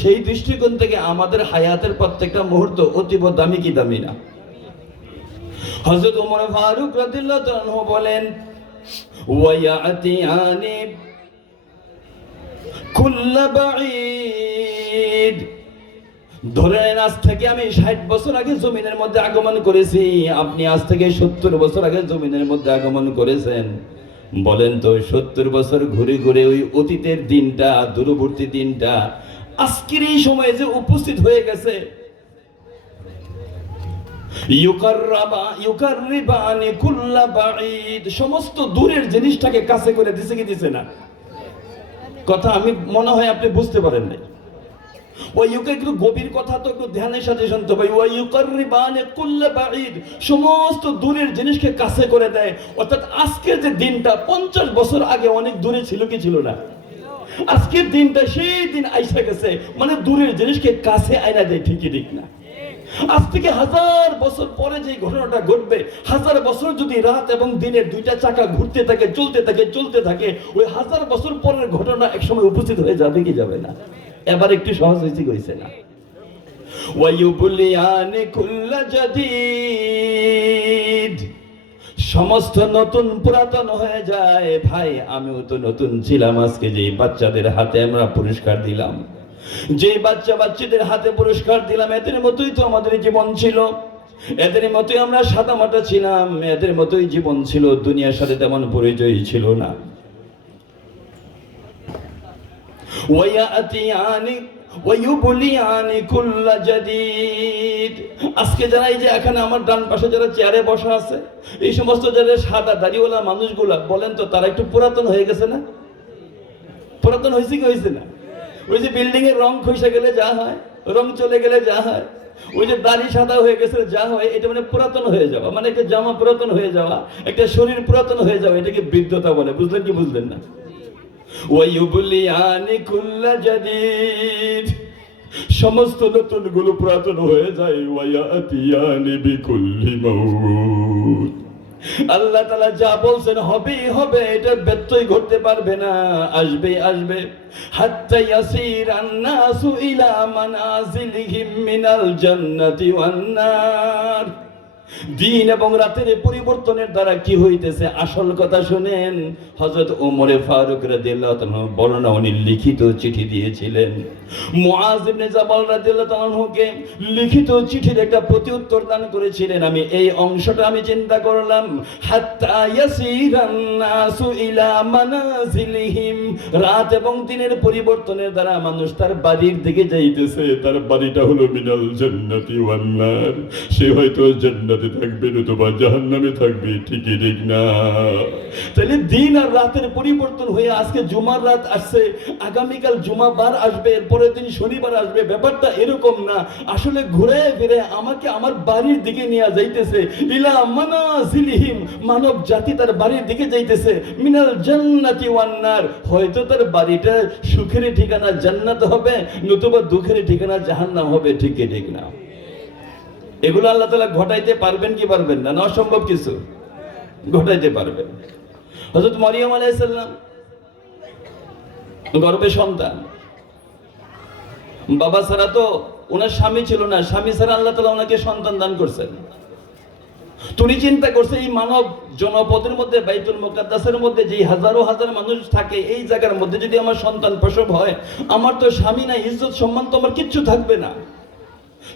সেই দৃষ্টিকোণ থেকে আমাদের হায়াতের প্রত্যেকটা মুহূর্ত অতীব দামি কি দামি না? হযরত ওমর ফারুক রাদিয়াল্লাহু আনহু বলেন, ওয়ায়াতিয়ানি কুল্লা বাঈদ, ধরেন আজ থেকে আমি 60 বছর আগে জমিনের মধ্যে আগমন করেছি, আপনি আজ থেকে 70 বছর আগে জমিনের মধ্যে আগমন করেছেন। বলেন তো 70 বছর ঘুরে ঘুরে ওই অতীতের দিনটা, দূরবর্তী দিনটা আজকের এই সময়ে যে উপস্থিত হয়ে গেছে। ইউকাররিবানি কুল্লা বাঈদ, সমস্ত দূরের জিনিসটাকে কাছে করে দিছে কি দিছে না? কথা আমি মনে হয় আপনি বুঝতে পারেন নাই। একটু গভীর কথা তো একটু ধ্যানের সাথে শুনতে হবে। সমস্ত দূরের জিনিসকে কাছে করে দেয়। অর্থাৎ আজকের যে দিনটা 50 বছর আগে অনেক দূরে ছিল কি ছিল না? আজকের দিনটা সেই দিন আইসা গেছে, মানে দূরের জিনিসকে কাছে আইনা দেয়। ঠিকই ঠিক না? আজ থেকে 1000 বছর পরে যে ঘটনাটা ঘটবে, 1000 বছর যদি রাত এবং দিনের দুইটা চাকা ঘুরতে থাকে, চলতে থাকে, ওই 1000 বছর পরের ঘটনা একসময় উপস্থিত হয়ে যাবে কি যাবে না? এবার একটু সহজ হয়েছে না? ওয়ায়ুবলিয়ানি কুল্লা জাদীদ, সমস্ত নতুন পুরাতন হয়ে যায়। ভাই আমিও তো নতুন ছিলাম। আজকে যে বাচ্চাদের হাতে আমরা পুরস্কার দিলাম, যে বাচ্চাদের হাতে পুরস্কার দিলাম, এদের মতোই তো আমাদের জীবন ছিল, এদের মতোই আমরা সাদামাটা ছিলাম, এদের মতোই জীবন ছিল, দুনিয়ার সাথে তেমন পরিচয় ছিল না। আজকে যারা এই যে এখানে আমার ডান পাশে যারা চেয়ারে বসা আছে, এই সমস্ত যারা সাদা দাড়িওয়ালা মানুষগুলা, বলেন তো তারা একটু পুরাতন হয়ে গেছে না? পুরাতন হয়েছে কি হয়েছে না? ওই যে বিল্ডিং এর রং খসে গেলে যা হয়, রং চলে গেলে যা হয়, ওই যে দাড়ি সাদা হয়ে গেছে যা হয়, এটা মানে পুরাতন হয়ে যাওয়া, মানে একটা জামা পুরাতন হয়ে যাওয়া, একটা শরীর পুরাতন হয়ে যাওয়া, এটাকে বৃদ্ধতা বলে। বুঝলেন কি বুঝলেন না? ওয়ায়ুবলিয়ানি কুল্লা জাদীদ, সমস্ত নতুন গুলো পুরাতন হয়ে যায়। ওয়ায়াতিয়ানি বিকুল্লি মাউত, আল্লাহ তাআলা যা বলছেন হবেই হবে, এটা ব্যত্যয় ঘটতে পারবে না, আসবে। হাত্তা ইয়াসিরান নাসু ইলা মানাজিলিহিম মিনাল জান্নাতি ওয়ান নার, দিন এবং রাতের পরিবর্তনের দ্বারা কি হইতেছে? আসল কথা শুনেন। হযরত ওমর ফারুক রাদিয়াল্লাহু তাআলা বর্ণনা, উনি লিখিত চিঠি দিয়েছিলেন। মুআজ ইবনে জাবাল রাদিয়াল্লাহু তাআলাকে লিখিত চিঠির একটা প্রতিউত্তর দান করেছিলেন। আমি এই অংশটা আমি চিন্তা করলাম, হাত্তা ইয়াসিরান নাসু ইলা মানাজিলিহিম, রাত এবং দিনের পরিবর্তনের দ্বারা মানুষ তার বাড়ির দিকে যাইতেছে। তার বাড়িটা হলো মিনাল জান্নাতি ওয়ান নার, সে হয়তো জান্নাতে থাকবে নতুবা জাহান্নামে থাকবে। ঠিকই ঠিক না? তাহলে দিন আর রাতের পরিবর্তন হয়ে আজকে জুমার রাত আসছে, আগামীকাল জুমাবার আসবে, এরপরের দিন শনিবার আসবে। ব্যাপারটা এরকম না, আসলে ঘুরে ফিরে আমাকে আমার বাড়ির দিকে নিয়ে যাইতেছে। ইলা মানাজিলিহিম, মানব জাতি তার বাড়ির দিকে যাইতেছে। মিনাল জান্নাতি ওয়ান নার, হয়তো তার বাড়িটা সুখের ঠিকানা জান্নাত হবে, নতুবা দুঃখের ঠিকানা জাহান্নাম হবে। ঠিকই ঠিক না? এগুলো আল্লাহ তাআলা ঘটাইতে পারবেন কি পারবেন না? না অসম্ভব কিছু ঘটাইতে পারবেন। হযরত মারিয়াম আলাইহিস সালাম গর্ভে সন্তান, বাবা ছাড়া তো ওনার স্বামী ছিল না, স্বামী ছাড়া আল্লাহ তাআলা ওনাকে সন্তান দান করছেন। তুমি চিন্তা করছে এই মানব জনপদের মধ্যে, বাইতুল মুকাদ্দাসের মধ্যে যে হাজারো হাজার মানুষ থাকে, এই জায়গার মধ্যে যদি আমার সন্তান প্রসব হয়, আমার তো স্বামী নাই, ইজ্জত সম্মান তো আমার কিচ্ছু থাকবে না।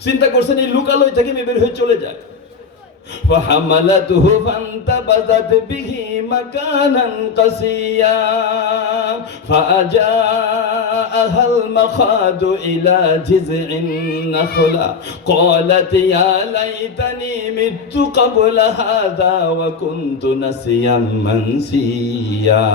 চিন্তা করছেন এই লোকালয় থেকে বের হয়ে চলে যায়। فحملته فانتبذت به مكانا قصيا فأجاءها المخاض إلى جذع النخلة قالت يا ليتني مت قبل هذا وكنت نسيا منسيا।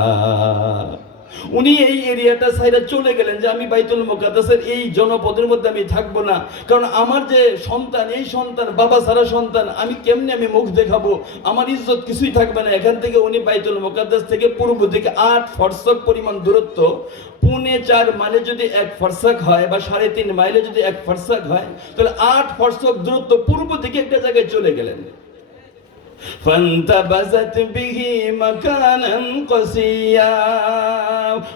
উনি এই এরিয়াটা ছাইরা চলে গেলেন যে আমি বাইতুল মুকাদ্দাসের এই জনপদের মধ্যে আমি থাকবো না, কারণ আমার যে সন্তান, এই সন্তান বাবা ছাড়া সন্তান, আমি কেমনে আমি মুখ দেখাবো, আমার ইজ্জত কিছুই থাকবে না। এখান থেকে উনি বাইতুল মুকাদ্দাস থেকে পূর্ব দিকে 8 ফরসক পরিমাণ দূরত্ব, 4.5 মাইলে যদি 1 ফরসক হয় বা 3.5 মাইলে যদি 1 ফরসক হয়, তাহলে 8 ফরসক দূরত্ব পূর্ব দিকে একটা জায়গায় চলে গেলেন। فانتبذت به مكانا قصيا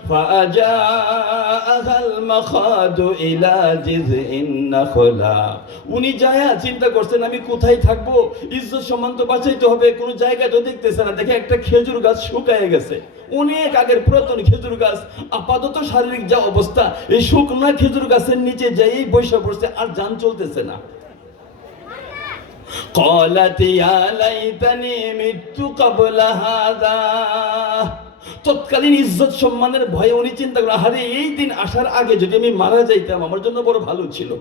فأجاءها المخاض إلى جذع النخلة উনি যায়া চিন্তা করছেন আমি কোথায় থাকবো, ইজ্জত সম্মান তো বাঁচাইতে হবে, কোনো জায়গা তো দেখতেছে না, দেখে একটা খেজুর গাছ শুকায় গেছে, অনেক আগের পুরাতন খেজুর গাছ, আপাতত শারীরিক যা অবস্থা, এই শুকনা খেজুর গাছের নিচে যেই বসে পড়ছে আর যান চলতেছে না। قالت يا ليتني مت قبل هذا তৎকালীন ইজ্জত সম্মানের ভয়ে উনি চিন্তা করেন, আরে এই দিন আসার আগে যদি আমি মারা যাইতাম আমার জন্য বড় ভালো ছিল।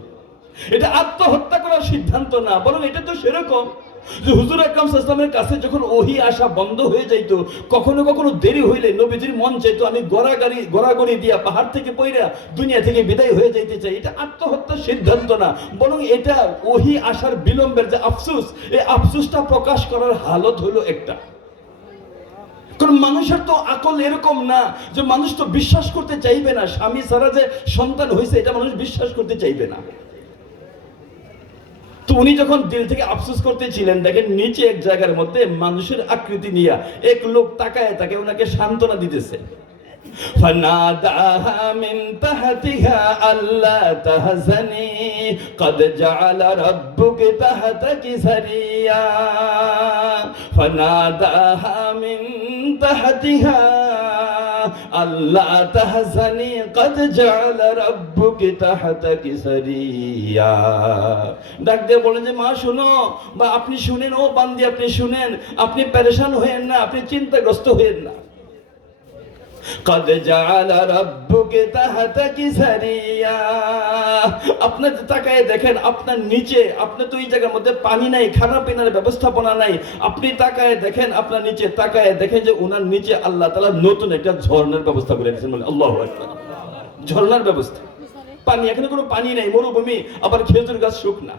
এটা আত্মহত্যা করার সিদ্ধান্ত না, বরং এটা তো সেরকম যে হুজুর আকরাম সাল্লাল্লাহু আলাইহি ওয়াসাল্লামের কাছে যখন ওহী আসা বন্ধ হয়ে যাইত, কখনো কখনো দেরি হইলে নবীজির মন চাইতো আমি গড়াগড়ি দিয়া পাহাড় থেকে পইরা দুনিয়া থেকে বিদায় হয়ে যাইতে চাই। এটা আত্মহত্যার সিদ্ধান্ত না, বরং এটা ওহী আসার বিলম্বের যে আফসোস, এই আফসোসটা প্রকাশ করার হালত হলো একটা। কারণ মানুষের তো আকল এরকম না যে মানুষ তো বিশ্বাস করতে চাইবে না স্বামী ছাড়া যে সন্তান হয়েছে, এটা মানুষ বিশ্বাস করতে চাইবে না। তো উনি যখন দিল থেকে আফসোস করতেছিলেন, দেখেন নিচে এক জায়গার মধ্যে মানুষের আকৃতি নিয়ে এক লোক তাকায় তাকে ওনাকে সান্ত্বনা দিতেছে। فناداها من تحتها ألا تحزني قد جعل ربك تحتك سريا فناداها من تحتها ألا تحزني قد جعل ربك تحتك سريا ডাক দিয়ে বলেন যে মা শুনো, বা আপনি শুনেন, ও বান্দি আপনি শুনেন, আপনি পেরেশান হয়েন না, আপনি চিন্তাগ্রস্ত হয়েন না। قد جعل ربك تحتك سريا আপনি তাকায় দেখেন আপনার নিচে, আপনি তো এই জায়গার মধ্যে পানি নাই, খানা পিনার ব্যবস্থাপনা নাই, আপনি তাকায় দেখেন আপনার নিচে, তাকায় দেখেন যে ওনার নিচে আল্লাহ তাআলা নতুন একটা ঝর্ণার ব্যবস্থা করে রেখেছেন। বলে আল্লাহু আকবার, ঝর্ণার ব্যবস্থা, পানি, এখানে কোনো পানি নাই, মরুভূমি, আবার খেজুর গাছ শুকনা।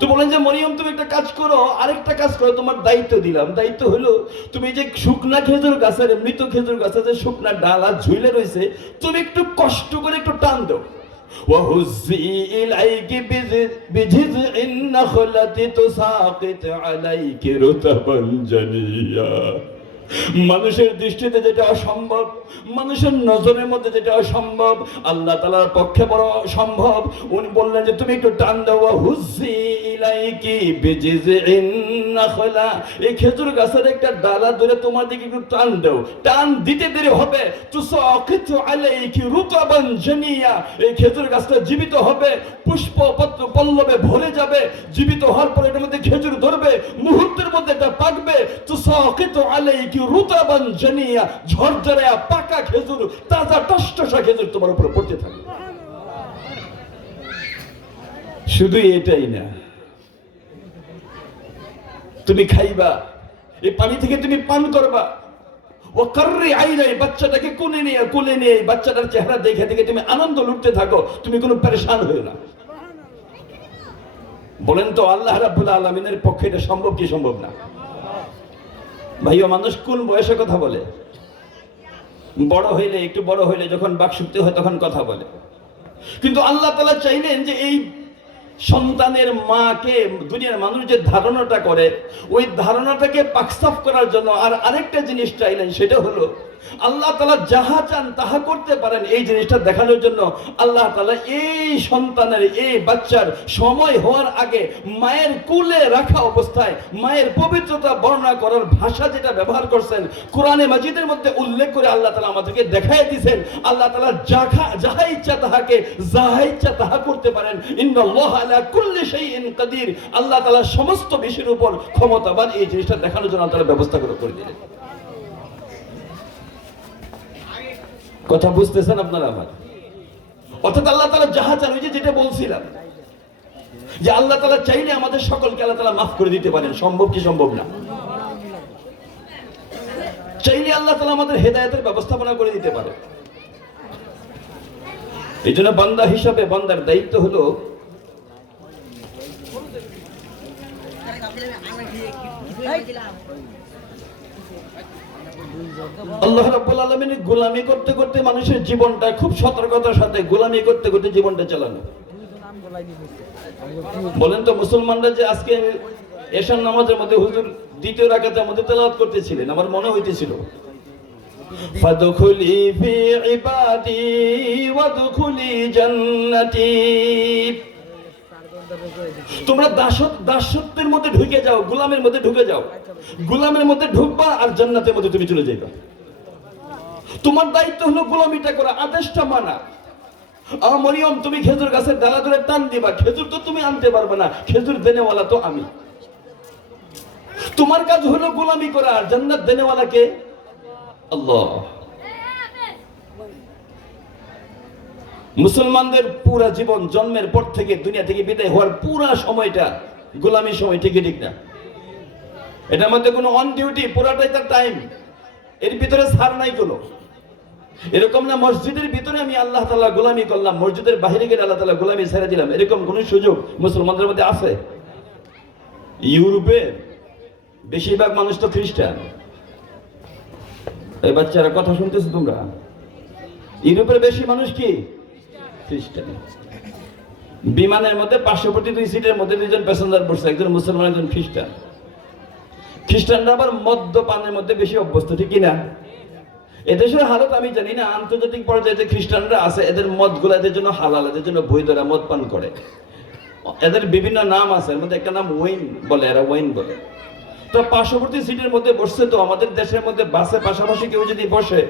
তো বলেন যে মরিয়ম তুমি একটা কাজ করো, আরেকটা কাজ করো, তোমার দায়িত্ব দিলাম, দায়িত্ব হলো তুমি যে শুকনা খেজুর গাছের, মৃত খেজুর গাছের যে শুকনা ডালা ঝুলে রয়েছে, তুমি একটু কষ্ট করে একটু টান দাও। وَهُزِّي إِلَيْكِ بِجِذْعِ النَّخْلَةِ تُسَاقِطْ عَلَيْكِ رُطَبًا جَنِيًّا মানুষের দৃষ্টিতে যেটা অসম্ভব, মানুষের নজরের মধ্যে যেটা অসম্ভব, আল্লাহ তাআলার পক্ষে বড় সম্ভব। উনি বললেন যে তুমি একটু টান দাও, হুজ্জি ইলাইকি বিজিজিন নাখলা, এই খেজুর গাছের একটা ডালা ধরে তোমার দিকে একটু টান দাও, টান দিতে দেরি হবে, তুসাকিতু আলাইকি রুতাবান জানিয়া, এই খেজুর গাছটা জীবিত হবে, পুষ্প পত্র পল্লবে ভরে যাবে, জীবিত হওয়ার পরে এর মধ্যে খেজুর ধরবে, মুহূর্তের মধ্যে এটা পাকবে, তুসাকিতু আলাইকি রুতাবান জানিয়া, ঝরঝরে পাকা খেজুর, তাজা টসটসা খেজুর তোমার উপরে পড়তে থাকবে। শুধু এটাই না, তুমি খাইবা, এই পানি থেকে তুমি পান করবা, ও কাররি আইনাই, বাচ্চাটাকে কোলে নিয়ে বাচ্চাটার চেহারা দেখে দেখে তুমি আনন্দ লুটতে থাকো, তুমি কোনো পেরেশান হয়ে না। বলেন তো আল্লাহ রাব্বুল আলামিনের পক্ষে এটা সম্ভব কি সম্ভব না? ভাইও, মানুষ কোন বয়সে কথা বলে? বড় হইলে, একটু বড় হইলে, যখন বাকশক্তি হয় তখন কথা বলে। কিন্তু আল্লাহ তাআলা চাইলেন যে এই সন্তানের মাকে দুনিয়ার মানুষ যে ধারণাটা করে, ওই ধারণাটাকে পাকসাফ করার জন্য আর আরেকটা জিনিস চাইলেন, সেটা হলো আল্লাহ তাআলা যাহা চান তাহা করতে পারেন। এই জিনিসটা দেখানোর জন্য আল্লাহ তাআলা এই সন্তানের, এই বাচ্চার সময় হওয়ার আগে মায়ের কোলে রাখা অবস্থায় মায়ের পবিত্রতা বর্ণনা করার ভাষা যেটা ব্যবহার করছেন, কোরআনে মাজিদের মধ্যে উল্লেখ করে আল্লাহ তাআলা আমাদেরকে দেখায় দিয়েছেন আল্লাহ তাআলা যাহা ইচ্ছা তাহাকে, যাহা ইচ্ছা তাহা করতে পারেন। ইন্নাল্লাহা আলা কুল্লি শাইইন কাদির, আল্লাহ তাআলা সমস্ত বিষয়ের উপর ক্ষমতাবান। এই জিনিসটা দেখানোর জন্য আল্লাহ তাআলা ব্যবস্থা করে দিলেন। কথা বুঝতেছেন আপনারা আমার? অর্থাৎ আল্লাহ তাআলা যাহা চান, ওই যে যেটা বলছিলাম যে আল্লাহ তাআলা চাইলে আমাদের সকলকে আল্লাহ তাআলা মাফ করে দিতে পারেন। সম্ভব কি সম্ভব না? চাইলে আল্লাহ তাআলা আমাদের হেদায়েতের ব্যবস্থাপনা করে দিতে পারে। এই জন্য বান্দা হিসাবে বান্দার দায়িত্ব হলো আল্লাহ রাব্বুল আলামিনের গোলামি করতে করতে মানুষের জীবনটা খুব সতর্কতার সাথে গোলামি করতে করতে জীবনটা চালানো। বলেন তো মুসলমানরা যে আজকে এশার নামাজের মধ্যে হুজুর দ্বিতীয় রাকাতের মধ্যে তেলাওয়াত করতেছিলেন, আমার মনে হইতেছিল ফাদখুলি ফি ইবাদি ওয়াদখুলি জান্নাতি। তোমরা দাসত্বের মধ্যে ঢুকে যাও, গোলামের মধ্যে ঢুকে যাও, গোলামের মধ্যে ঢুকবা আর জান্নাতের মধ্যে তুমি চলে যাইবা। তোমার দায়িত্ব হলো গোলামিটা করা, আদেশটা মানা। মরিয়ম, তুমি খেজুর গাছের ডালা ধরে টান দিবা, খেজুর তো তুমি আনতে পারবে না, খেজুর দেনেওয়ালা তো আমি। তোমার কাজ হলো গোলামি করা, আর জান্নাত দেনেওয়ালা কে? আল্লাহ। মুসলমানদের পুরা জীবন, জন্মের পর থেকে দুনিয়া থেকে বিদায় হওয়ার পুরা সময়টা গোলামির সময়, ঠিক ঠিক না? এটার মধ্যে কোনো অন ডিউটি, পুরাটাই তার টাইম, এর ভিতরে ছাড় নাই কোনো। এরকম না মসজিদের ভিতরে আমি আল্লাহ তাআলা গোলামি করলাম, মসজিদের বাইরে গিয়ে আল্লাহ তাআলা গোলামি ছেড়ে দিলাম, এরকম কোন সুযোগ মুসলমানদের মধ্যে আছে? ইউরোপের বেশিরভাগ মানুষ তো খ্রিস্টান। এই বাচ্চারা কথা শুনতেছো তোমরা? ইউরোপের বেশি মানুষ কি খ্রিস্টান। বিমানের মধ্যে 500 সিটের মধ্যে 2জন প্যাসেঞ্জার বসছে, একজন মুসলমান একজন খ্রিস্টান। খ্রিস্টানরা আবার মদ্যপানের মধ্যে বেশি অভ্যস্ত, ঠিক কিনা? এদেশের হালত আমি জানি না, আন্তর্জাতিক পর্যায়ে যে খ্রিস্টানরা আছে এদের মদগুলো এদের জন্য হালাল, এদের জন্য বৈধরা মদ পান করে। এদের বিভিন্ন নাম আছে, এর মধ্যে একটা নাম ওয়াইন বলে, এরা ওয়াইন বলে। তো 500 সিটের মধ্যে বসছে, তো আমাদের দেশের মধ্যে বাসে পাশাপাশি কেউ যদি বসে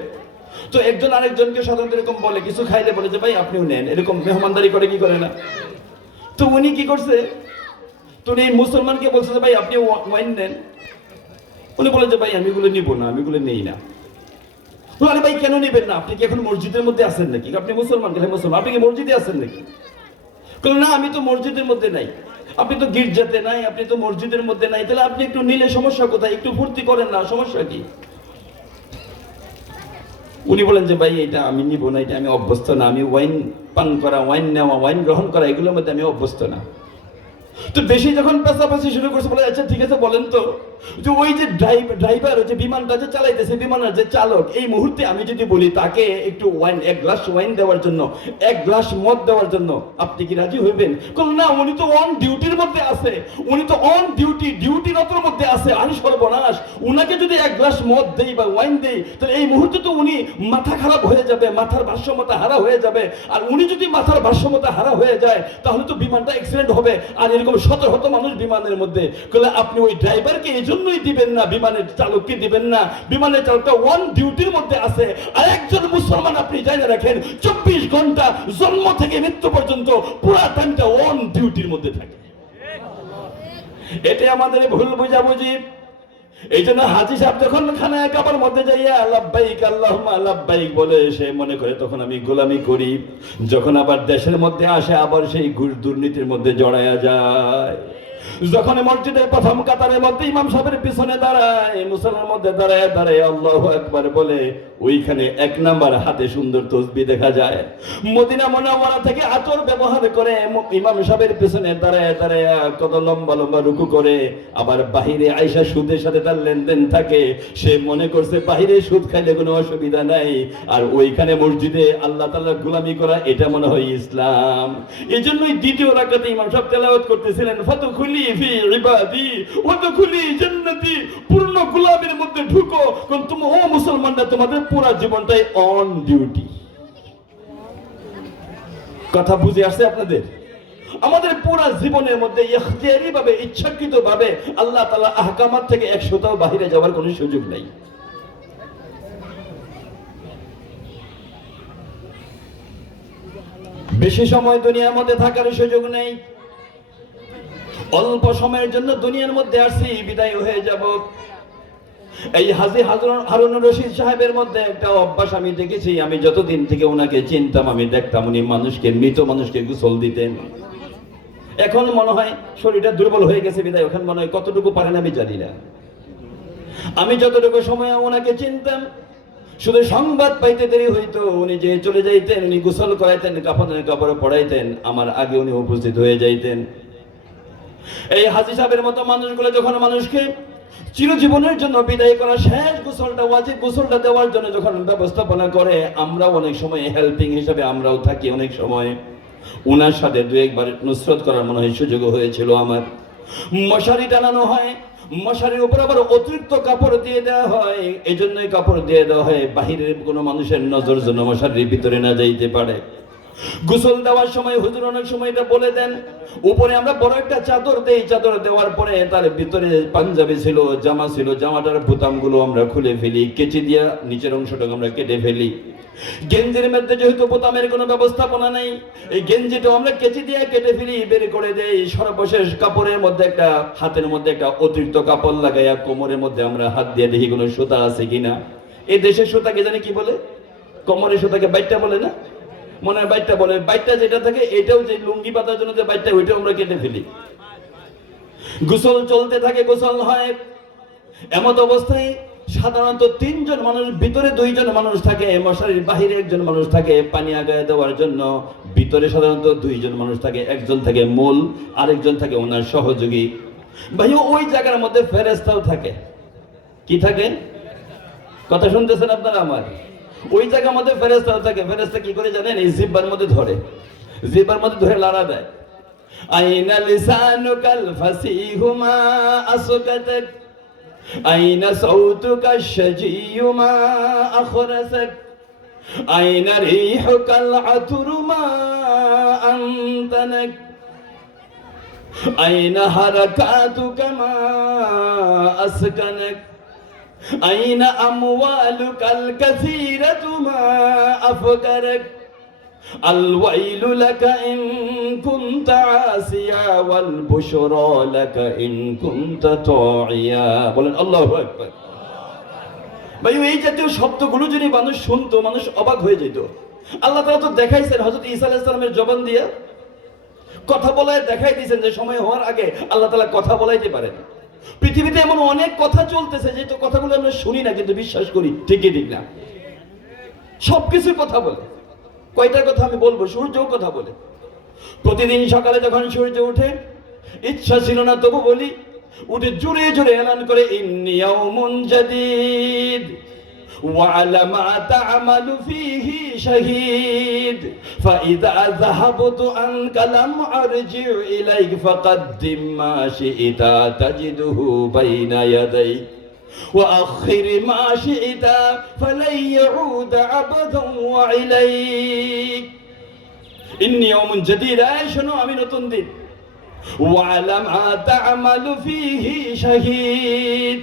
তো একজন আরেকজনকে সাধারণত এরকম বলে, কিছু খাইলে বলে যে ভাই আপনিও নেন, এরকম মেহমানদারি করে, কি করে না? তো উনি কি করছে, তো উনি মুসলমানকে বলছে যে ভাই আপনি ওয়াইন নেন। উনি বলে যে ভাই আমি এগুলো নিব না, আমি এগুলো নেই না। আরে ভাই কেন নেবেন না? আপনি কি এখন মসজিদের মধ্যে আছেন নাকি? আপনি মুসলমান, মুসলমান, আপনি কি মসজিদে আছেন নাকি? না, আমি তো মসজিদের মধ্যে নাই। আপনি তো গির্জাতে নাই, আপনি তো মসজিদের মধ্যে নাই, তাহলে আপনি একটু নিলে সমস্যা কোথায়? একটু ফুর্তি করেন না, সমস্যা কি? উনি বলেন যে ভাই এটা আমি নিব না, এটা আমি অভ্যস্ত না, আমি ওয়াইন পান করা, ওয়াইন নেওয়া, ওয়াইন গ্রহণ করা, এগুলোর মধ্যে আমি অভ্যস্ত না। তো বেশি যখন পেশাপাশি শুরু করছে, বলে আচ্ছা ঠিক আছে বলেন তো, যে ওই যে ড্রাইভার, যে বিমানটা যে চালাইতেছে, বিমানের যে চালক, এই মুহূর্তে আমি যদি বলি তাকে একটু ওয়াইন, 1 গ্লাস ওয়াইন দেওয়ার জন্য, 1 গ্লাস মদ দেওয়ার জন্য, আপনি কি রাজি হইবেন? না, উনি তো অন ডিউটির মধ্যে আছে, উনি তো অন ডিউটিরতর মধ্যে আছে। আমি সর্বনাশ, উনাকে যদি 1 গ্লাস মদ দেই বা ওয়াইন দেই, তাহলে এই মুহূর্তে তো উনি মাথা খারাপ হয়ে যাবে, মাথার ভারসাম্যতা হারা হয়ে যাবে। আর উনি যদি মাথার ভারসাম্যতা হারা হয়ে যায় তাহলে তো বিমানটা অ্যাক্সিডেন্ট হবে, আর এরকম শত শত মানুষ বিমানের মধ্যে। আপনি ওই ড্রাইভারকে এই জন্যই দিবেন না, বিমানের চালককে দিবেন না, বিমানের চালকটা ওয়ান ডিউটির মধ্যে আছে। আর একজন মুসলমান আপনি জানা রাখেন 24 ঘন্টা জন্ম থেকে মৃত্যু পর্যন্ত পুরা টাইমটা ওয়ান ডিউটির মধ্যে থাকে। এটা আমাদের ভুল বুঝাবুঝি। এই জন্য হাজী সাহেব যখন খানায় কাবার মধ্যে যাইয়া লাব্বাইক আল্লাহুম্মা লাব্বাইক বলে, সে মনে করে তখন আমি গোলামি করি। যখন আবার দেশের মধ্যে আসে, আবার সেই ঘুষ দুর্নীতির মধ্যে জড়ায়া যায়। যখন মসজিদের প্রথম কাতারের মধ্যে ইমাম সাহেবের পিছনে দাঁড়ায়, মুসলমানের মধ্যে দাঁড়ায় দাঁড়ায় আল্লাহু আকবার বলে, ওইখানে 1 নাম্বার হাতে সুন্দর তসবিহ দেখা যায়। মদিনা মুনাওয়ারা থেকে আতর ব্যবহার করে ইমাম সাহেবের পিছনে দাঁড়ায় দাঁড়ায় কত লম্বা লম্বা রুকু করে। আবার বাহিরে আয়েশা সুদের সাথে তার লেনদেন থাকে, সে মনে করছে বাহিরে সুদ খাইলে কোনো অসুবিধা নাই, আর ওইখানে মসজিদে আল্লাহ তাআলার গোলামি করা, এটা মনে হয় ইসলাম। এই জন্যই দ্বিতীয় রাকাতে ইমাম সাহেব তেলাওয়াত করতেছিলেন, ফাদখুলি ফি ইবাদি ওয়াদখুলি জান্নাতি, পূর্ণ গোলামির মধ্যে ঢুকো। কারণ তুমি ও মুসলমানরা, তোমাদের পুরো জীবনটাই অন ডিউটি। কথা বুঝে আসছে আপনাদের? আমাদের পুরো জীবনের মধ্যে ইখতিয়ারি ভাবে, ইচ্ছাকৃত ভাবে আল্লাহ তাআলা আহকামাত থেকে 100টাও বাহিরে যাওয়ার কোনো সুযোগ নাই। বেশি সময় দুনিয়ার মধ্যে থাকার সুযোগ নেই। অল্প সময়ের জন্য দুনিয়ার মধ্যে আসছি, বিদায় হয়ে যাব। এই হাজী হারুনুর রশিদ সাহেবের মধ্যে একটা অভ্যাস আমি দেখেছি। আমি যতদিন থেকে ওনাকে চিনতাম, আমি দেখতাম উনি মানুষকে, মৃত মানুষকে গোসল দিতেন। এখন মনে হয় শরীরটা দুর্বল হয়ে গেছে বিদায়, ওখানে মনে হয় কতটুকু পারেন আমি জানি না। আমি যতটুকু সময় ওনাকে চিনতাম, শুধু সংবাদ পাইতে দেরি হইতো, উনি যে চলে যাইতেন, উনি গোসল করাইতেন, কাফনের কাপড় পরাইতেন, আমার আগে উনি উপস্থিত হয়ে যাইতেন। এই হাজী সাহেবের মতো মানুষগুলো যখন মানুষকে চিরজীবনের জন্য বিদায় করা, শেষ গোসলটা, ওয়াজিব গোসলটা দেওয়ার জন্য যখন ব্যবস্থাপনা করে, আমরা অনেক সময় হেল্পিং হিসাবে আমরাও থাকি। অনেক সময় উনার সাথে 2-1 বার নুসরত করার মনে হয় সুযোগ হয়েছিল আমার। মশারি টানানো হয়, মশারির উপর আবার অতিরিক্ত কাপড় দিয়ে দেওয়া হয়, এই জন্যই কাপড় দিয়ে দেওয়া হয় বাহিরের কোনো মানুষের নজর যেন মশারির ভিতরে না যাইতে পারে। গোসল দেওয়ার সময় হুজুর অনেক সময় এটা বলে দেন, উপরে আমরা বড় একটা চাদর দেই, চাদর দেওয়ার পরে তার ভিতরে পাঞ্জাবি ছিল, জামা ছিল, জামাটার বোতামগুলো আমরা খুলে ফেলি, কেচি দিয়া নিচের অংশটাকে আমরা কেটে ফেলি। গেঞ্জির মধ্যে যেহেতু বোতামের কোনো ব্যবস্থাপনা নেই, এই গেঞ্জিটাও আমরা কেচি দিয়ে কেটে ফেলি, বের করে দেই। সর্বশেষ কাপড়ের মধ্যে একটা, হাতের মধ্যে একটা অতিরিক্ত কাপড় লাগাইয়া কোমরের মধ্যে আমরা হাত দিয়ে দেখি কোনো সুতা আছে কিনা। এই দেশের সুতাকে জানি কি বলে, কোমরের সুতাকে বাইটটা বলে না, মনে হয় বাইটটা বলে। বাইটটা যেটা থাকে এটাও যে লুঙ্গি পাতার জন্য যে বাইটটা, ওইটাও আমরা কেটে ফেলি। গোসল চলতে থাকে, গোসল হয়। এমত অবস্থায় সাধারণত 3 জন মানুষ, ভিতরে 2 জন মানুষ থাকে, মশারির বাহিরে 1 জন মানুষ থাকে পানি আগায় দেওয়ার জন্য। ভিতরে সাধারণত 2 জন মানুষ থাকে, একজন থাকে মূল, আরেকজন থাকে ওনার সহযোগী। ভাই ওই জায়গার মধ্যে ফেরেশতাও থাকে। কি থাকে? কথা শুনতেছেন আপনারা আমার? ওই জায়গার মধ্যে ফেরেশতাও থাকে। ফেরেশতা কি করে জানেন? এই জিহ্বার মধ্যে ধরে, জিহ্বার মধ্যে ধরে লাড়া দেয়। আইনা লিসানুকাল ফাসিহু মা আসকাতাক, আইনা সাউতুকা শাজিয়ু মা আখরাসাক, আইনা রিহুকাল আতরু মা আনতানাক, আইনা হারাকাতুকা মা আসকানাক, আইনা আমওয়ালুকাল কাসীরাতু মা আফকারাক, আল ওয়াইলু লাকা in কুনতা Asiya wall Bushra Laka in কুনতা তাইয়া। বলেন আল্লাহু আকবার। ভাই এই জাতীয় শব্দগুলো যদি মানুষ শুনতো, মানুষ অবাক হয়ে যেত। আল্লাহ তাআলা তো দেখাইছেন হযরত ঈসা আলাইহিস সালামের জবান দিয়ে কথা বলায় দেখাই দিয়েছেন যে সময় হওয়ার আগে আল্লাহ তাআলা কথা বলাইতে পারেন। পৃথিবীতে এমন অনেক কথা চলতেছে যে তো কথাগুলো আমরা শুনি না, কিন্তু বিশ্বাস করি। ঠিকই ঠিক না? সবকিছু কথা বলে। কয়টার কথা আমি বলবো? সূর্যও কথা বলে। প্রতিদিন সকালে যখন সূর্য উঠে, ইচ্ছা ছিল না তবু বলি, উঠে জোরে জোরে এলান করে ইন্নী ইয়াউমুন জাদীদ ওয়া আলা মা তা'মালু ফীহি শাহীদ ফাইযা যাহাবতু আনকা লাম আরজি ইলাইক ফাকাদ্দিম মা শি'তা তাজিদুহু বাইনা ইয়াদাইক ওয়া আখির মা শি'তা ফালাই ইয়াউদ আবাদান ওয়া ইলাইক। ইন্নী ইয়াউমুন জাদীদ, এই শোনো আমি নতুন দিন। ওয়া আলা মা তা'মালু ফীহি শাহীদ,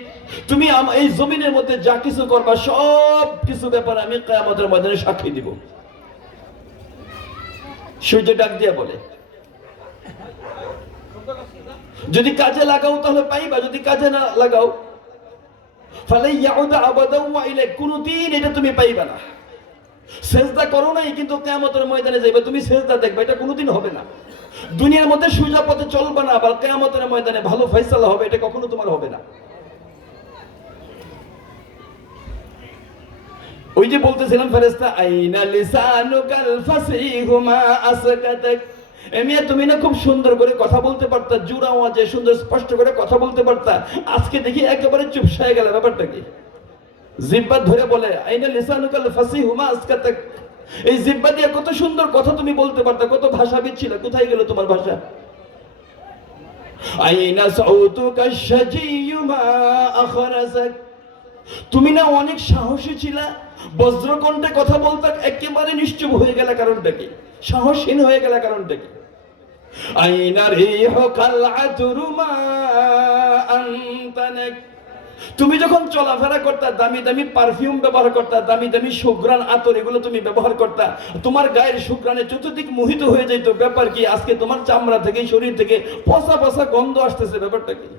তুমি এই জমিনের মধ্যে যা কিছু করবা সব কিছু ব্যাপারে আমি কিয়ামতের ময়দানে সাক্ষী দিব। সূর্য ডাক দিয়া বলে, যদি কাজে লাগাও তাহলে পাইবা, যদি কাজে না লাগাও ফালাই ইয়াউদ আবাদান ওয়া ইলাইক, কোনদিন এটা তুমি পাইবা না। সেজদা করো নাই, কিন্তু কিয়ামতের ময়দানে যাইবা, তুমি সেজদা দেখবা, এটা কোনোদিন হবে না। দুনিয়ার মধ্যে সোজা পথে চলবা না, আবার কিয়ামতের ময়দানে ভালো ফয়সালা হবে, এটা কখনো তোমার হবে না। ওই যে বলতেছিলাম ফেরেশতা, আইনা লিসানুকাল ফাসিহু মা আসকাতাক, এমিয়া তুমি না খুব সুন্দর করে কথা বলতে পারতা, জোড়া আওয়াজে সুন্দর স্পষ্ট করে কথা বলতে পারতা, আজকে দেখি একেবারে চুপসায় গেল। ব্যাপারটা কি? জিহ্বা ধরে বলে আইনা লিসানুকাল ফাসিহু মা আসকাতাক, এই জিহ্বা দিয়ে কত সুন্দর কথা তুমি বলতে পারতা, কত ভাষাবিদ ছিল, কোথায় গেল তোমার ভাষা? আইনা সাউতুকা শাজিয়ু মা আখরাসাক, তুমি না অনেক সাহসী ছিলা, বজ্রকণ্ঠে কথা বলতে একেবারে নিশ্চুপ হয়ে গেল, কারণটা কি? সাহসহীন হয়ে গেল, কারণটা কি? আইনা রিহুকাল আতরু মা আনতানাক, তুমি যখন চলাফেরা করতা দামি দামি পারফিউম ব্যবহার করতা, দামি দামি সুঘ্রাণ আতর এগুলো তুমি ব্যবহার করতা, তোমার গায়ের সুঘ্রাণে চতুর্দিক মোহিত হয়ে যেত। ব্যাপার কি? আজকে তোমার চামড়া থেকে, শরীর থেকে পচা পচা গন্ধ আসতেছে। ব্যাপারটা কি?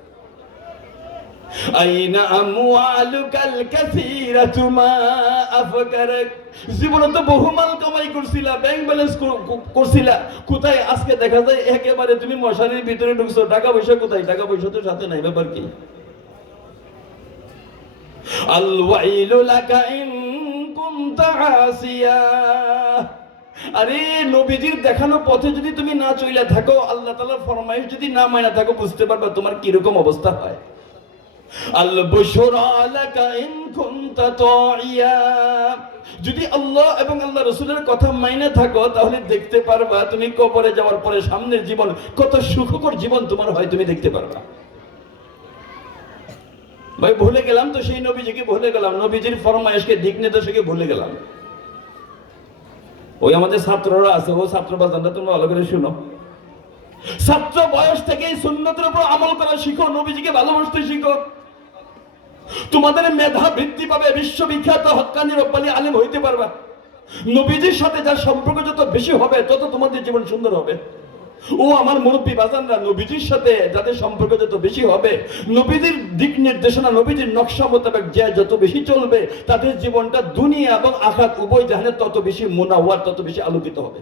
আইনা আমওয়ালুকাল কাসীরাতু মা আফকারাক, জীবনে তো বহু মাল কামাই করছিলা, ব্যাংক ব্যালেন্স করছিলা, কোথায় আজকে দেখা যায় একেবারে তুমি মশারির ভিতরে ঢুকছো, টাকা পয়সা কোথায়? টাকা পয়সা তো সাথে নাই। ব্যাপার কি? আল ওয়াইলু লাকা ইন কুনতা আসিয়া, আরে নবীজির দেখানো পথে যদি তুমি না চইলা থাকো, আল্লাহ তাআলার ফরমাইশ যদি না মাইনা থাকো, বুঝতে পারবা তোমার কি রকম অবস্থা হয়। আল বুশরা লাকা ইন কুনতা তাইয়া, যদি আল্লাহ এবং আল্লাহ রাসূলের কথা মাইনা থাকো, তাহলে দেখতে পারবা তুমি কবরে যাওয়ার পরে সামনের জীবন কত সুখকর জীবন তোমার হয়, তুমি দেখতে পারবা। ভাই ভুলে গেলাম তো সেই নবীজিকে ভুলে গেলাম, নবীজির ফরমায়েশকে দিক নির্দেশকে ভুলে গেলাম। ওই আমাদের ছাত্ররা আছে, ও ছাত্র বাজানরা তোমরা ভালো করে শুনো, ছাত্র বয়স থেকেই সুন্নতের উপর আমল করা শিখো, নবীজিকে ভালোবাসতে শিখো। তোমাদের মেধা বৃদ্ধি পাবে, বিশ্ববিখ্যাত হক্কানি রব্বানি আলেম হইতে পারবা। নবীজির সাথে যার সম্পর্ক যত বেশি হবে তত তোমাদের জীবন সুন্দর হবে। ও আমার মুরব্বী বাজানরা, নবীজির সাথে যাদের সম্পর্ক যত বেশি হবে, নবীজির দিক নির্দেশনা, নবীজির নকশা মোতাবেক যে যত বেশি চলবে, তাদের জীবনটা দুনিয়া এবং আখিরাত উভয় জাহানে তত বেশি মুনাওয়ার, তত বেশি আলোকিত হবে।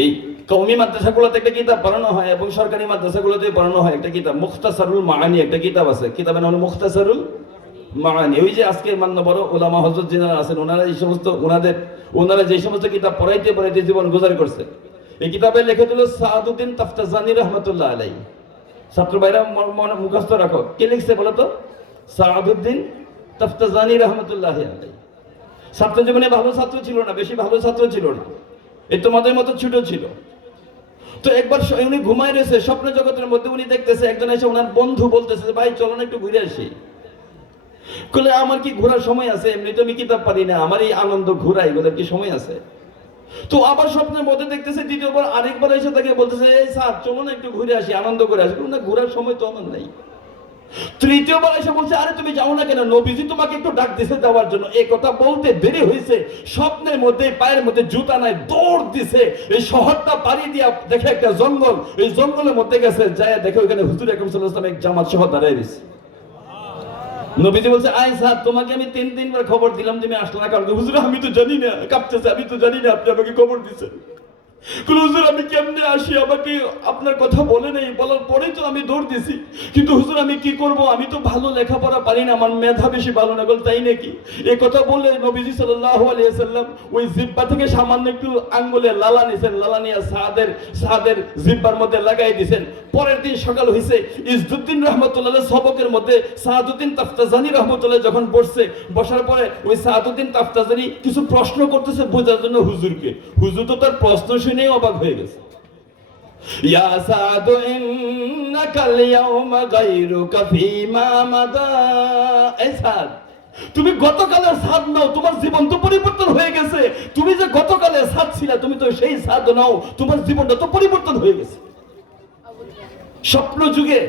এই কওমি মাদ্রাসাগুলোতে একটা কিতাব পড়ানো হয় এবং সরকারি মাদ্রাসাগুলোতে পড়ানো হয় একটা কিতাব, মুখতাসারুল মাআনি একটা কিতাব আছে, কিতাবের নাম মুখতাসারুল মাআনি। ওই যে আজকে মান্যবর ওলামা হযরত যিনারা আছেন, ওনারা এই সমস্ত ওনারা যে সমস্ত কিতাব পড়াইতে জীবন গুজার করছে, এই কিতাবে লেখা ছিল সাআদউদ্দিন তাফতাজানি রাহমাতুল্লাহ আলাইহি। ছাত্র ভাইরা মুখস্থ রাখো, কে লিখছে বলো তো? সাআদউদ্দিন তাফতাজানি রাহমাতুল্লাহ আলাইহি। ছাত্র জীবনে ভালো ছাত্র ছিল না, বেশি ভালো ছাত্র ছিল না, এই তোমাদের মতো ছোট ছিল। তো একবার উনি ঘুমায় রয়েছে, স্বপ্ন জগতের মধ্যে উনি দেখতেছে একজন এসে ওনার বন্ধু বলতেছে, ভাই চলো না একটু ঘুরে আসি। বলে আমার কি ঘোরার সময় আছে? এমনি তো আমি কিতাব পারি না, আমার এই আনন্দ ঘুরাই, বলে কি সময় আছে? তো আবার স্বপ্নের মধ্যে দেখতেছে দ্বিতীয়বার আরেকবার এসে তাকে বলতেছে, এই স্যার চলো না একটু ঘুরে আসি, আনন্দ করে আসি। না, ঘোরার সময় তো আমার নাই। তৃতীয়বার এসে বলছে, আরে তুমি যাও না কেন? নবীজি তোমাকে একটু ডাক দিছে যাওয়ার জন্য। এই কথা বলতে দেরি হয়েছে, স্বপ্নের মধ্যে পায়ের মধ্যে জুতা নাই, দৌড় দিছে, এই শহরটা পাড়ি দিয়া দেখে একটা জঙ্গল, এই জঙ্গলের মধ্যে গেছে, যায় দেখে ওইখানে হুজুর আকরাম সাল্লাল্লাহু আলাইহি ওয়াসাল্লাম এক জামাত সহ দাঁড়ায় রয়েছে। নবীজি বলছে, আই স্যার তোমাকে আমি 3 বার খবর দিলাম, তুমি আসলে না। কারণ হুজুর আমি তো জানি না, কাঁপতেছে, আমি তো জানি না আপনি আমাকে খবর দিচ্ছেন। হুজুর আমি কেমনে আসি, আমাকে আপনার কথা বলে নেই, বলার পরেই তো আমি দৌড় দিছি। কিন্তু হুজুর আমি কি করব, আমি তো ভালো লেখাপড়া পারি না, আমার মেধা বেশি ভালো না। বল তাই নাকি? এই কথা বলে নবীজি সাল্লাল্লাহু আলাইহি ওয়াসাল্লাম ওই জিহ্বা থেকে সামান্য একটু আঙ্গুলে লালা নিছেন, লালা নিয়ে সাদের জিহ্বার মধ্যে লাগাই দিয়েছেন। পরের দিন সকাল হইছে, ইজদুদ্দিন রাহমাতুল্লাহ সবকের মধ্যে সাআদউদ্দিন তাফতাজানি রাহমাতুল্লাহ যখন বসছে, বসার পরে ওই সাআদউদ্দিন তাফতাজানি কিছু প্রশ্ন করতেছে বোঝার জন্য হুজুরকে। হুজুর তো তার প্রশ্ন শুনে অবাক হয়ে গেছে। ইয়া সাদু ইন্নাকাল ইয়াউমা গায়রুকা ফীমা মাদা। এই সাদ, তুমি গতকালের সাদ নাও, তোমার জীবন তো পরিবর্তন হয়ে গেছে। তুমি যে গতকালের সাদ ছিলা, তুমি তো সেই সাদ নাও, তোমার জীবনটা তো পরিবর্তন হয়ে গেছে। স্বপ্ন যুগে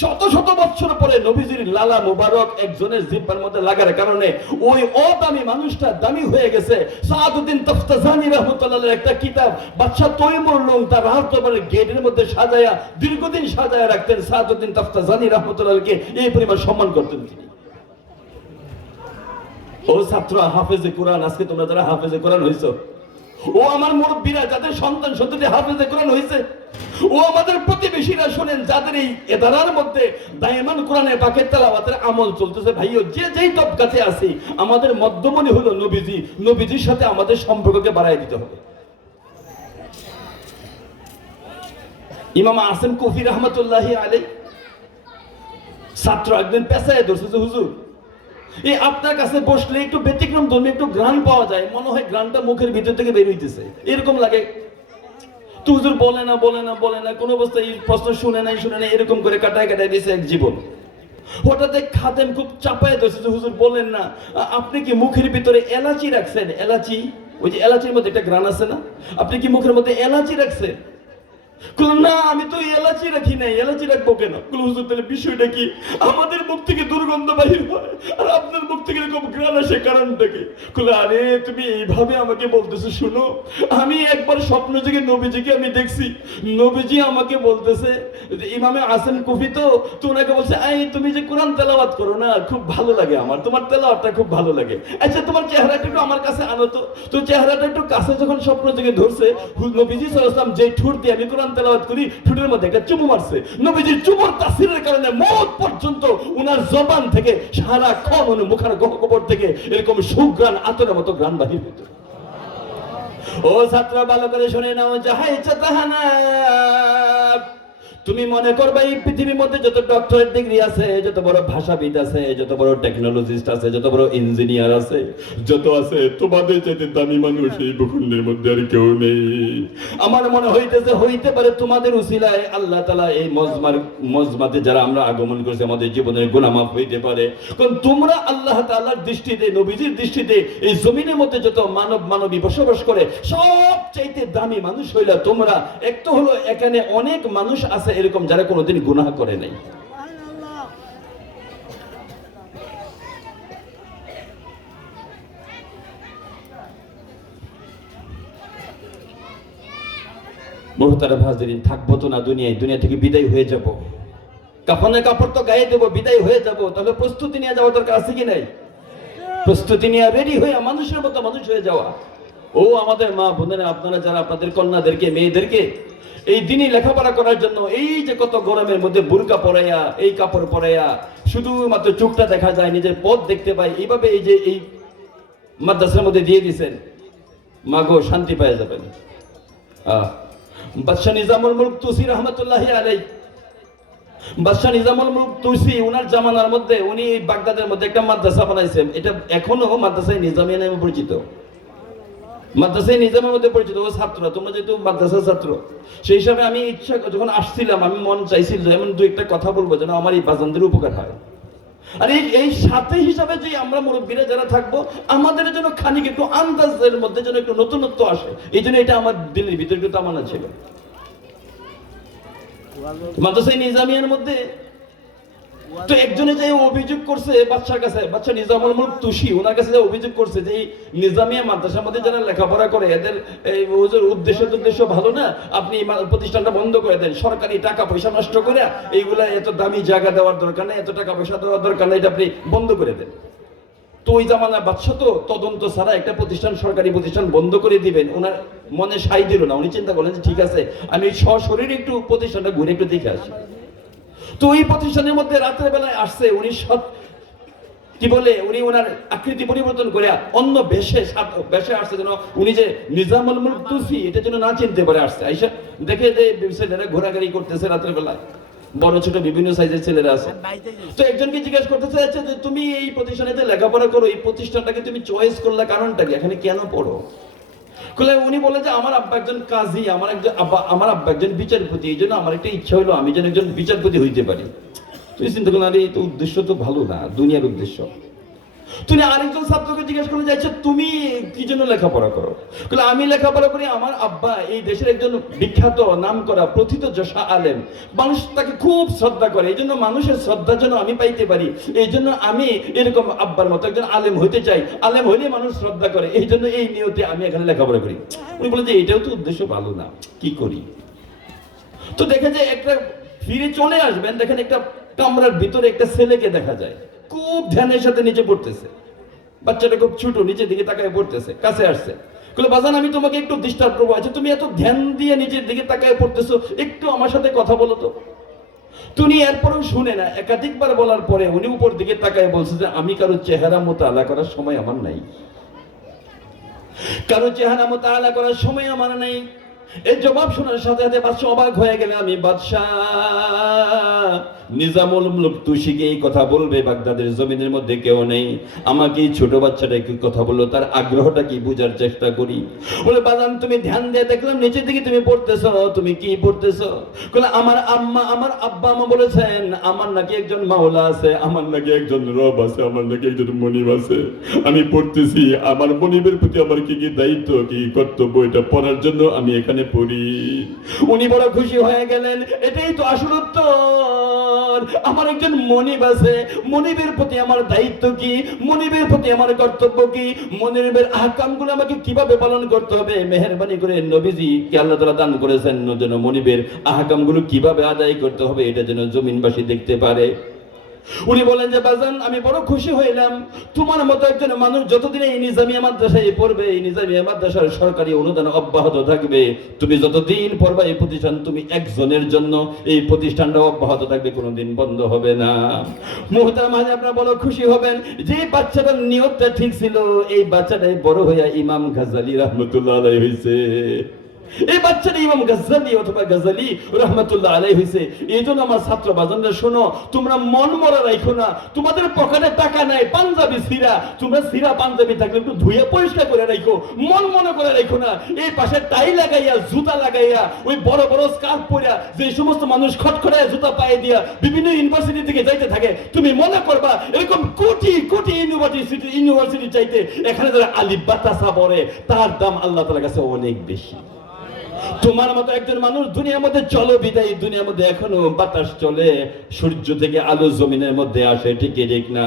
শত শত বছর পরে নবীজির লালা মুবারক একজনের জিহ্বার মধ্যে লাগার কারণে ওই অদামি মানুষটা দামি হয়ে গেছে। সাআদউদ্দিন তাফতাজানি রাহমাতুল্লাহর একটা কিতাব বাদশা তৈমুর লং তার রাজদরবারের গেটের মধ্যে সাজায়া দীর্ঘদিন সাজায়া রাখতেন। সাআদউদ্দিন তাফতাজানি রাহমাতুল্লাহকে এই পরিমাণ সম্মান করতেন তিনি। ও ছাত্র হাফেজে কোরআন, আজকে তোমরা যারা হাফেজে কোরআন হইছো, ও আমার মুরব্বীরা যাদের সন্তান সন্ততি হাফেজে কোরআন হয়েছে, ও আমাদের প্রতিবেশীরা শোনেন যাদের এই এদারার মধ্যে দায়মান কোরআনে পাকের তেলাওয়াতের আমল চলতেছে, ভাইও যে যেই তবকাতে আছি, আমাদের মধ্যমণি হলো নবীজি। নবীজির সাথে আমাদের সম্পর্ককে বাড়াই দিতে হবে। ইমাম আসিম কুফি রাহমাতুল্লাহি আলাইহি ছাত্র একদিন পেছায় ধরছে যে হুজুর, এই আপনার কাছে বসলে একটু ব্যতিক্রম ধর্মী একটু গ্রান পাওয়া যায়, মনে হয় গ্রানটা মুখের ভিতর থেকে বের হইতেছে, এরকম লাগে। তো হুজুর বলে না কোন অবস্থায় এই প্রশ্ন শুনে নাই এরকম করে কাটায় দিয়েছে এক জীবন। হঠাৎ এক খাদেম খুব চাপায় ধরছে যে হুজুর বলেন না, আপনি কি মুখের ভিতরে এলাচি রাখছেন? এলাচি, ওই যে এলাচির মধ্যে একটা গ্রান আছে না, আপনি কি মুখের মধ্যে এলাচি রাখছেন? না আমি তো এলাচি রাখি নাই। এলাচি রাখবো কেন? হুজুর তাহলে বিষয়টা কি? আমাদের মুখ থেকে দুর্গন্ধ বাহির হয় আর আপনার মুখ থেকে এরকম ঘ্রাণ আসে, কারণটা কি? আরে তুমি এইভাবে আমাকে বলতেছো, শুনো, আমি একবার স্বপ্ন থেকে নবীজিকে আমি দেখছি। নবীজি আমাকে বলতেছে, ইমামে আসিম কুফি তো ওনাকে বলছে, এই তুমি যে কোরআন তেলাওয়াত করো না, খুব ভালো লাগে আমার, তোমার তেলাওয়াতটা খুব ভালো লাগে। আচ্ছা তোমার চেহারাটা একটু আমার কাছে আনো তো চেহারাটা একটু কাছে যখন স্বপ্ন থেকে ধরছে, নবীজি সাল্লাল্লাহু আলাইহি ওয়াসাল্লাম যে ঠোঁট দিয়ে আমি কোরআন তেলাওয়াত করি, ঠোঁটের মধ্যে একটা চুমু মারছে। নবীজির চুমুর তাসিরের কারণে মওত পর্যন্ত উনার জবান থেকে সারাক্ষণ উনার মুখের গহ্বর থেকে এরকম সুঘ্রাণ আতরের মতো ঘ্রাণ বাহির হতো। ও ছাত্র ভালো করে শুনে নাও, যাহা ইচ্ছা তাহা না। তুমি মনে করবে এই পৃথিবীর মধ্যে যত ডক্টরেট ডিগ্রি আছে, যত বড় ভাষাবিদ আছে, যত বড় টেকনোলজিস্ট আছে, যত বড় ইঞ্জিনিয়ার আছে, যত আছে, তোমাদের চাইতে দামি মানুষ এই ভূখণ্ডের মধ্যে আর কেউ নেই। আমার মনে হইতেছে হইতে পারে তোমাদের উসিলায় আল্লাহ তাআলা এই মজমাতে যারা আমরা আগমন করেছি আমাদের জীবনের গুনাহ মাফ হইতে পারে। কারণ তোমরা আল্লাহ তাআলার দৃষ্টিতে, নবীজির দৃষ্টিতে এই জমিনের মধ্যে যত মানবী বসবাস করে সব চাইতে দামি মানুষ হইলা তোমরা। এক তো হলো এখানে অনেক মানুষ আছে এরকম যারা কোনোদিন গুনাহ করে নাই। মুহতারাম হাজিরিন, থাকবো তো না দুনিয়ায়, দুনিয়া থেকে বিদায় হয়ে যাব। কাফনের কাপড় তো গায়ে দেবো, বিদায় হয়ে যাব। তাহলে প্রস্তুতি নিয়ে যাওয়া দরকার আছে কি নাই? প্রস্তুতি নিয়ে রেডি হয়ে মানুষের মতো মানুষ হয়ে যাওয়া। ও আমাদের মা বোনেরা, আপনারা যারা আপনাদের কন্যাদেরকে, মেয়েদেরকে এই দিনই লেখাপড়া করার জন্য এই যে কত গরমের মধ্যে বুরকা পরাইয়া, এই কাপড় পরাইয়া, শুধুমাত্র চোখটা দেখা যায়, নিজের পথ দেখতে পাই, এইভাবে এই যে এই মাদ্রাসার মধ্যে দিয়ে দিয়েছেন, মাগো শান্তি পেয়ে যাবেন। বাদশাহ নিজামুল মুলক তুসি রহমতুল্লাহি আলাইহি, বাদশাহ নিজামুল মুলক তুসি ওনার জামানার মধ্যে উনি বাগদাদের মধ্যে একটা মাদ্রাসা বানাইছেন। এটা এখনো মাদ্রাসায়ে নিজামিয়া নামে পরিচিত। মাদ্রাসায়ে নিজামের মধ্যে পরিচিত। ও ছাত্র, তোমরা যেহেতু মাদ্রাসার ছাত্র, সেই হিসাবে আমি ইচ্ছা যখন আসছিলাম আমি মন চাইছিল এমন দু একটা কথা বলবো যেন আমার এই বাজানদের উপকার হয়। আর এই সাথে হিসাবে যে আমরা মুরব্বীরা যারা থাকবো আমাদের জন্য খানিক একটু আন্দাজের মধ্যে যেন একটু নতুনত্ব আসে, এই জন্য এটা আমার দিলের ভিতরে একটু তামান্না ছিল। মাদ্রাসায়ে নিজামিয়ার মধ্যে তো একজনে যে অভিযোগ করছে বাদশার কাছে, বাদশা নিজামুল মুলক তুসি ওনার কাছে যে অভিযোগ করছে যে এই নিজামিয়া মাদ্রাসার মধ্যে যারা লেখাপড়া করে এদের এই উদ্দেশ্য ভালো না, আপনি প্রতিষ্ঠানটা বন্ধ করে দেন, সরকারি টাকা পয়সা নষ্ট করে এইগুলা এত দামি জায়গা দেওয়ার দরকার নেই, এত টাকা পয়সা দেওয়ার দরকার নেই, এটা আপনি বন্ধ করে দেন। তো ওই জামানা বাদশা তো তদন্ত ছাড়া একটা প্রতিষ্ঠান, সরকারি প্রতিষ্ঠান বন্ধ করে দিবেন, ওনার মনে সাই দিল না। উনি চিন্তা করলেন যে ঠিক আছে আমি সশরীরে একটু প্রতিষ্ঠানটা ঘুরে একটু দেখে আসি। তো এই প্রতিষ্ঠানের মধ্যে রাতের বেলায় আসছে উনি, সব কি বলে উনি ওনার আকৃতি পরিবর্তন করে অন্য বেশে আসছে, যেন উনি যে নিজামুল মুলক তুসি এটা যেন না চিনতে পারে। আসছে আইসা দেখে যে ছেলেরা ঘোরাঘুরি করতেছে রাতের বেলায়, বড় ছোট বিভিন্ন সাইজের ছেলেরা আছে। তো একজনকে জিজ্ঞাসা করতে চাইছে যে তুমি এই প্রতিষ্ঠানেতে লেখাপড়া করো, এই প্রতিষ্ঠানটাকে তুমি চয়েস করলে কারণটা কি, এখানে কেন পড়ো? উনি বলে যে আমার আব্বা একজন কাজী, আমার আব্বা একজন বিচারপতি, এই জন্য আমার একটা ইচ্ছা হলো আমি যেন একজন বিচারপতি হইতে পারি। তুই চিন্তা করলেন আরে এই তো উদ্দেশ্য তো ভালো না, দুনিয়ার উদ্দেশ্য। তুমি আরেকজন ছাত্রকে জিজ্ঞেস করলে যাচ্ছে তুমি কি জন্য লেখাপড়া করো? আমি লেখাপড়া করি, আমার আব্বা এই দেশের একজন বিখ্যাত নামকরা প্রথিত যশা আলেম, মানুষ তাকে খুব শ্রদ্ধা করে, এই জন্য মানুষের শ্রদ্ধা যেন আমি পাইতে পারি, এই জন্য আমি এরকম আব্বার মতো একজন আলেম হইতে চাই, আলেম হইলে মানুষ শ্রদ্ধা করে, এই জন্য এই নিয়তে আমি এখানে লেখাপড়া করি। উনি বলে যে এটাও তো উদ্দেশ্য ভালো না, কি করি? তো দেখে যে একটা ফিরে চলে আসবেন, দেখেন একটা কামরার ভিতরে একটা ছেলেকে দেখা যায় খুব ধ্যানের সাথে নিচে পড়তেছে, বাচ্চাটা খুব ছোট, নিচের দিকে তাকায় পড়তেছে। কাছে আসছে, বাজান আমি তোমাকে একটু ডিস্টার্ব করবো, আচ্ছা তুমি এত ধ্যান দিয়ে নিচের দিকে তাকায় পড়তেছো, একটু আমার সাথে কথা বলো তো। তুমি এরপরেও শুনে না, একাধিকবার বলার পরে উনি উপর দিকে তাকায় বলছে যে আমি কারো চেহারা মুতাআলা করার সময় আমার নাই, কারো চেহারা মুতাআলা করার সময় আমার নাই। এই জবাব শোনার সাথে সাথে বাদশা অবাক হয়ে গেলে, আমি বাদশাহ নিজামুল মুলক তুসিকে এই কথা বলবে বাগদাদের জমিনের মধ্যে কেউ নেই, আমাকে এই ছোট বাচ্চাটা কি কথা বললো, তার আগ্রহটা কি বুঝার চেষ্টা করি। বলে বাজান তুমি ধ্যান দিয়ে দেখলাম নিচের দিকে তুমি পড়তেছো, তুমি কি পড়তেছো? আমার আব্বা আমা বলেছেন আমার নাকি একজন মাওলা আছে, আমার নাকি একজন রব আছে, আমার নাকি একজন মনিব আছে, আমি পড়তেছি, আমার মনিবের প্রতি আমার কি কি দায়িত্ব, কি কর্তব্য, এটা পড়ার জন্য আমি এখানে পড়ি। উনি বড় খুশি হয়ে গেলেন, এটাই তো আসল উত্তর। আমার একজন মনিব আছে, মনিবের প্রতি আমার দায়িত্ব কি, মনিবের প্রতি আমার কর্তব্য কি, মনিবের আহকামগুলো আমাকে কিভাবে পালন করতে হবে, মেহেরবানি করে নবীজি কে আল্লাহ তাআলা দান করেছেন যেন মনিবের আহকামগুলো কিভাবে আদায় করতে হবে এটা যেন জমিনবাসী দেখতে পারে। উনি বলেন যে বাজান আমি বড় খুশি হইলাম, তোমার মতো একজন মানুষ যতদিন এই নিজামিয়া মাদ্রাসায় পড়বে, এই নিজামিয়া মাদ্রাসার সরকারি অনুদান অব্যাহত থাকবে, তুমি যতদিন পড়বা এই প্রতিষ্ঠান, তুমি একজনের জন্য এই প্রতিষ্ঠানটা অব্যাহত থাকবে, কোনোদিন বন্ধ হবে না। মুহতারাম হাজি আপনারা বড় খুশি হবেন যে বাচ্চাটার নিয়তটা ঠিক ছিল, এই বাচ্চাটাই বড় হইয়া ইমাম গাজ্জালী রাহমাতুল্লাহ আলাইহি হইছে। এই বাচ্চাটা ইমাম গাজ্জালি অথবা গাজ্জালি রাহমাতুল্লাহ আলাইহি হইছে। এইজন্য আমার ছাত্র বাজানরা শোনো, তোমরা মন মরা রাখো না। তোমাদের পকেটে টাকা নাই, পাঞ্জাবি ছিঁড়া, তোমরা ছিঁড়া পাঞ্জাবি থাকলে একটু ধুয়ে পরিষ্কার করে রাখো, মন মনে করে রাখো না। এই পাশে টাই লাগাইয়া, জুতা লাগাইয়া, ওই বড় বড় স্কার্ফ পরিয়া যে সমস্ত মানুষ খটখটায় জুতা পায়ে দিয়া বিভিন্ন ইউনিভার্সিটি থেকে যাইতে থাকে, তুমি মনে করবা এরকম কোটি কোটি ইউনিভার্সিটি চাইতে এখানে যারা আলিফ বা তাসা পড়ে তার দাম আল্লাহ তাআলার কাছে অনেক বেশি। তোমার মতো একজন মানুষ দুনিয়ার মধ্যে চলো বিদায়ী, দুনিয়ার মধ্যে এখনো বাতাস চলে, সূর্য থেকে আলো জমিনের মধ্যে আসে, ঠিক না?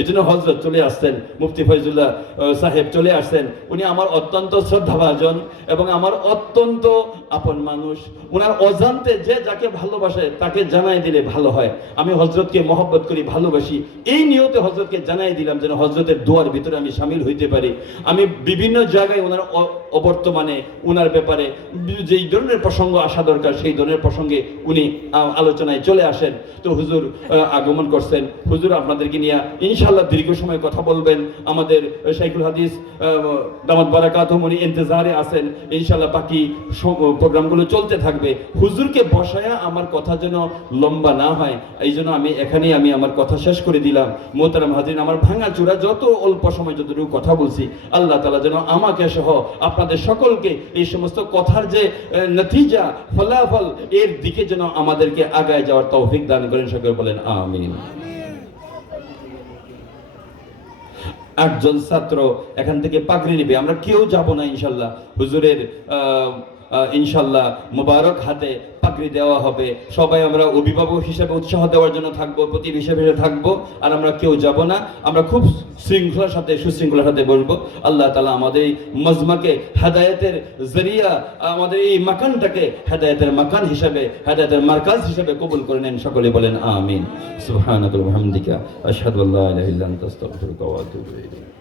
এই জন্য হযরত চলে আসছেন, মুফতি ফয়জুল্লাহ সাহেব চলে আসছেন। উনি আমার অত্যন্ত শ্রদ্ধাভাজন এবং আমার অত্যন্ত আপন মানুষ। ওনার অজান্তে যে যাকে ভালোবাসে তাকে জানাই দিলে ভালো হয়। আমি হযরতকে মহব্বত করি, ভালোবাসি, এই নিয়তে হযরতকে জানাই দিলাম যেন হযরতের দোয়ার ভিতরে আমি শামিল হইতে পারি। আমি বিভিন্ন জায়গায় ওনার অবর্তমানে ওনার ব্যাপারে যেই ধরনের প্রসঙ্গ আসা দরকার সেই ধরনের প্রসঙ্গে উনি আলোচনায় চলে আসেন। তো হুজুর আগমন করছেন। হুজুর আপনাদেরকে নিয়ে ইনশাআল্লাহ দীর্ঘ সময় কথা বলবেন। আমাদের শাইখুল হাদিস দামাত বারাকাতুহু উনি ইন্তজারে আছেন। ইনশাআল্লাহ বাকি প্রোগ্রামগুলো চলতে থাকবে। হুজুরকে বসায়া আমার কথা যেন লম্বা না হয়, এই জন্য আমি এখানেই আমার কথা শেষ করে দিলাম। মোহতারাম হাজির, আমার ভাঙা চূড়া যত অল্প সময় যতটুকু কথা বলছি, আল্লাহ তাআলা যেন আমাকে সহ আপনাদের সকলকে এই সমস্ত কথার যে নতিজা, ফলাফল, এর দিকে যেন আমাদেরকে আগায় যাওয়ার তৌফিক দান করেন। সকলে বলেন আমিন। একজন ছাত্র এখান থেকে পাগড়ি নেবে, আমরা কেউ যাব না ইনশাল্লাহ। হুজুরের ইনশাল্লাহ মুবারক হাতে পাগড়ি দেওয়া হবে। সবাই আমরা অভিভাবক হিসেবে উৎসাহ দেওয়ার জন্য থাকবো, প্রতি হিসেবে থাকবো, আর আমরা কেউ যাব না। আমরা খুব শৃঙ্খলার সাথে সুশৃঙ্খলার সাথে বলবো। আল্লাহ তাআলা আমাদের এই মজমাকে হেদায়েতের জরিয়া, আমাদের এই মাকানটাকে হেদায়েতের মাকান হিসেবে, হেদায়েতের মারকাজ হিসেবে কবুল করে নেন। সকলে বলেন আমিন। সুবহানাকাল্লাহু ওয়া বিহামদিকা আশহাদু আল্লা ইলাহা ইল্লা আনতা আস্তাগফিরুকা ওয়া আতুবু ইলাইক।